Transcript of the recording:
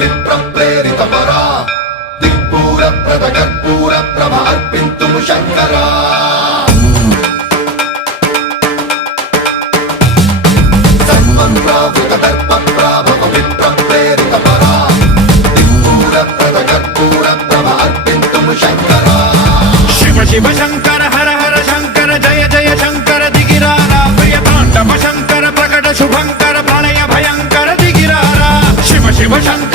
పవిత్ర ప్రేరిత పరా దిక్పూర ప్రద కర్పూర ప్రభ అర్పింతుము శంకరా సర్వం ప్రావృత దర్ప ప్రాభ పవిత్ర ప్రేరిత పరా దిక్పూర ప్రద కర్పూర ప్రభ అర్పింతుము శంకరా శివ శివ శంకర హర హర శంకర జయ జయ శంకర దిగిరారా ప్రియ తాండవ శంకర ప్రకట శుభంకర ప్రళయ భయంకర దిగిరారా శివ శివ శంకర